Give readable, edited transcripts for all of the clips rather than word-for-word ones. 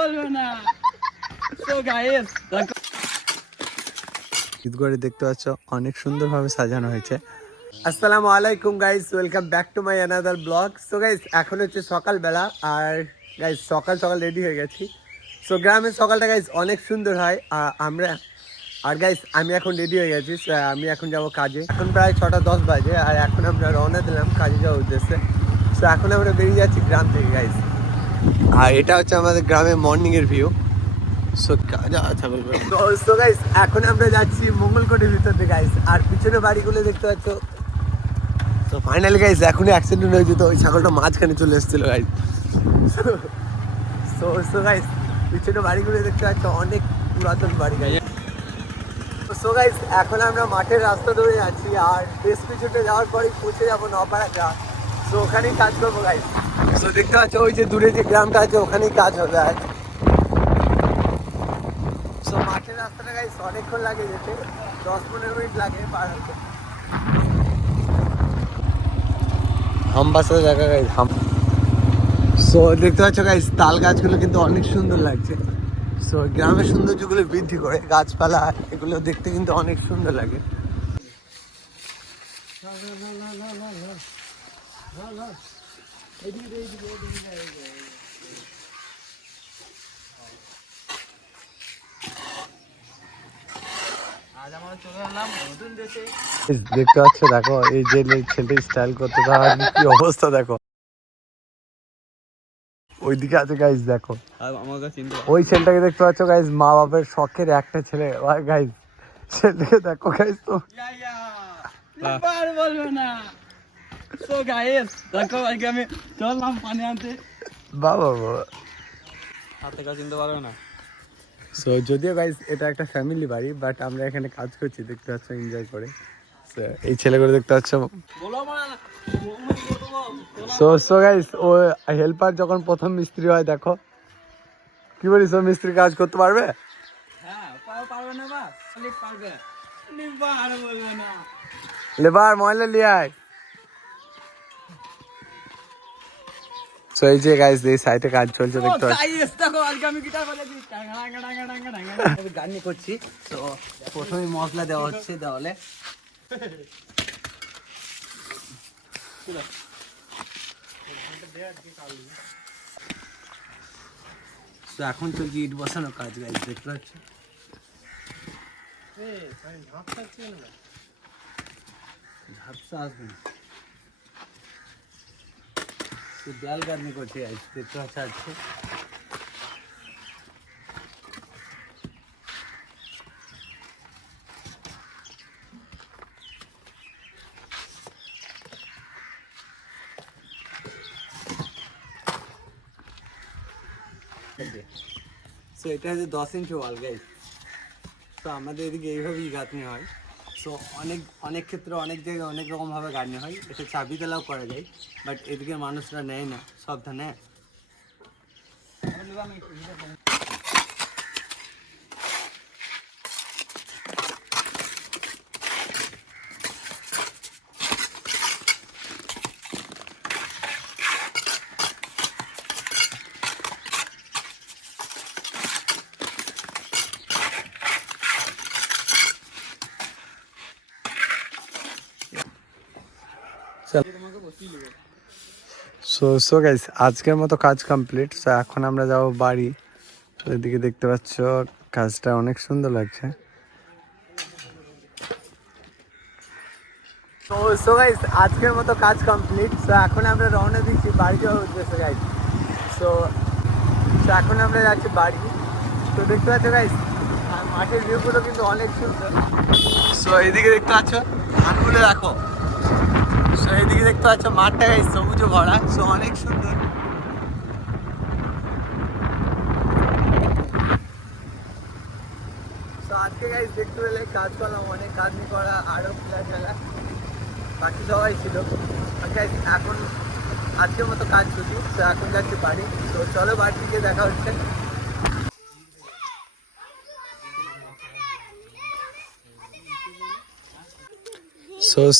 বলবে না। তো গাইস ঈদগাড়ি দেখতে পাচ্ছ অনেক সুন্দরভাবে সাজানো হয়েছে। আসসালামু আলাইকুম guys, welcome back to my another blog. So guys এখন হচ্ছে সকালবেলা আর গাইস সকাল সকাল রেডি হয়ে গেছি। সো গ্রামের সকালটা গাইস অনেক সুন্দর হয়। আর গাইস আমি এখন রেডি হয়ে গেছি। আমি এখন যাব কাজে। এখন প্রায় 6:10 বাজে আর এখন আমরা রওনা দিলাম কাজে যাওয়ার উদ্দেশ্যে। সো এখন আমরা বেরিয়ে যাচ্ছি গ্রাম থেকে গাইস। আর এটা হচ্ছে আমাদের গ্রামের মর্নিংয়ের ভিউ। সো গাইস এখন আমরা যাচ্ছি মঙ্গলকোটের ভিতর দিয়ে গাইস। আর পিছনে বাড়িগুলো দেখতে পাচ্ছ। তো ফাইনালি গাইস এখনই অ্যাক্সিডেন্ট হয়েছে, তো ওই ছাগলটা মাঝখানে চলে এসেছিল গাইস। সো গাইস পিছনে বাড়িগুলো দেখতে পাচ্ছ, অনেক পুরাতন বাড়ি গাইস। সো গাইস এখন আমরা মাঠের রাস্তা ধরে যাচ্ছি আর বেশ কিছুটা যাওয়ার পরেই পৌঁছে যাবো নপাড়াটা। তো ওখানেই কাজ করবো গাইস। সো দেখতে পাচ্ছ ওই যে দূরে যে গ্রামটা আছে ওখানেই কাজ হবে আজ। সো মাঠের রাস্তাটা গাইস অনেকক্ষণ লাগে যেতে, 10-15 মিনিট লাগে পার হতে। হামবাসা জায়গা গাইস হাম। সো দেখতে পাচ্ছ গাইস তাল গাছগুলো কিন্তু অনেক সুন্দর লাগছে। সো গ্রামের সৌন্দর্যগুলো বৃদ্ধি করে গাছপালা, এগুলো দেখতে কিন্তু অনেক সুন্দর লাগে। আজ আমরা চলে এলাম নতুন দেশে। দেখতে পাচ্ছ, দেখো এই যে ছেলেটা স্টাইল করতে পারে কি অবস্থা দেখো। ওইদিকে আছে গাইস দেখো, ওই ছেলেটাকে দেখতে পাচ্ছ গাইস, মা বাবার শখের একটা ছেলে গাইস। ছেলেটাকে দেখো গাইস। তো আর বলবে না। তো গাইস দেখো আজকে আমি চললাম পানি আনতে। বাবা বাবা হাতে কাজ চিনতে পারবে না। সো যদিও গাইস এটা একটা ফ্যামিলি বাড়ি, বাট আমরা এখানে কাজ করছি দেখতে পাচ্ছ, এনজয় করে। এই ছেলেগুলো দেখতে পাচ্ছ। সো গাইস ও হেল্পার যখন প্রথম মিস্ত্রি হয় দেখো কি বলিস, ও মিস্ত্রি কাজ করতে পারবে? হ্যাঁ পারবে না বা পারবে আর বলবে না। লেবার ময়লা লিয়ে আয়। সো এই যে গাইস এই সাইডে কাজ চলছে দেখতে পাচ্ছ। গাইস দেখো আজকে আমি গিটার বাজাচ্ছি, আমি গান করছি। তো প্রথমে মশলা দেওয়া হচ্ছে দেওয়ালে। তো এখন চলছে ইট বসানো কাজ গাইস দেখতে পাচ্ছ। ঝাপসা আসবে না, তো দেয়াল গার্নি করছে গাইস দেখতে পাচ্ছ আজকে। সো এটা হচ্ছে 10 ইঞ্চি ওয়াল গাইস। তো আমাদের এদিকে এইভাবেই গাঁথনি হয়। সো অনেক ক্ষেত্রে অনেক জায়গায় অনেক রকমভাবে গাঁথনি হয়। এটা চাবি তেলাও করা যায়, বাট এদিকে মানুষরা নেয় না, সবটা নেয়। সো গাইস আজকের মতো কাজ কমপ্লিট। সো এখন আমরা যাব বাড়ি। তো এদিকে দেখতে পাচ্ছ কাজটা অনেক সুন্দর লাগছে। সো গাইস আজকের মতো কাজ কমপ্লিট। সো এখন আমরা রওনা দিচ্ছি বাড়ি যাওয়ার উদ্দেশ্যে গাইস। সো এখন আমরা যাচ্ছি বাড়ি। তো দেখতে পাচ্ছ গাইস মাঠের ভিউগুলো কিন্তু অনেক সুন্দর। সো এইদিকে দেখতে পাচ্ছ ধানগুলো দেখো। সো এইদিকে দেখতে পাচ্ছ মাঠটা গাইস সবুজে ভরা। সো অনেক সুন্দর। তো আজকে গাইস দেখতে পেলে কাজ করলাম, অনেক কাজ করা, আরো খেলা বাকি সবাই ছিল। আর গাইস এখন আজকের মতো কাজ ছুটি। তো এখন যাচ্ছি বাড়ি। তো চলো বাড়ি গিয়ে দেখা হচ্ছে।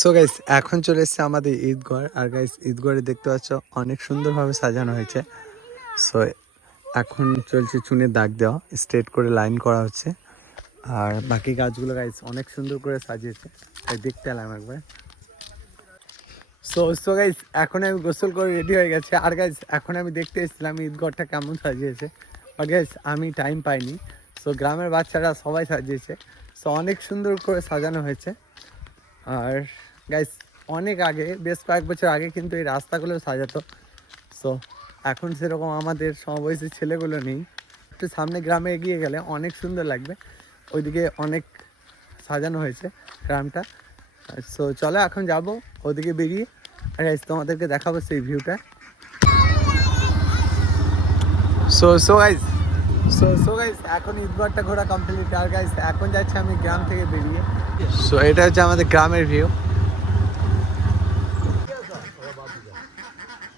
সো গাইস এখন চলে এসছে আমাদের ঈদগাঁও। আর গাইস ঈদগাঁওয়ে দেখতে পাচ্ছ অনেক সুন্দরভাবে সাজানো হয়েছে। সো এখন চলছে চুনের দাগ দেওয়া, স্ট্রেট করে লাইন করা হচ্ছে। আর বাকি গাছগুলো গাইস অনেক সুন্দর করে সাজিয়েছে, তাই দেখতে এলাম একবার। সো গাইস এখন আমি গোসল করে রেডি হয়ে গেছে। আর গাইস এখন আমি দেখতে এসেছিলাম ঈদগাহটা কেমন সাজিয়েছে, বাট গাইস আমি টাইম পাইনি। সো গ্রামের বাচ্চারা সবাই সাজিয়েছে, সো অনেক সুন্দর করে সাজানো হয়েছে। আর গাইস অনেক আগে, বেশ কয়েক বছর আগে কিন্তু এই রাস্তাগুলো সাজাতো। সো এখন সেরকম আমাদের সমবয়সী ছেলেগুলো নেই। একটু সামনে গ্রামে এগিয়ে গেলে অনেক সুন্দর লাগবে, ওইদিকে অনেক সাজানো হয়েছে গ্রামটা। সো চলো এখন যাব ওদিকে বেরিয়ে, আর গাইস তোমাদেরকে দেখাবো সেই ভিউটা। সো গাইস এখন ঈদগাহটা ঘোরা কমপ্লিট। আর গাইস এখন যাচ্ছে আমি গ্রাম থেকে বেরিয়ে। সো এটা হচ্ছে আমাদের গ্রামের ভিউ।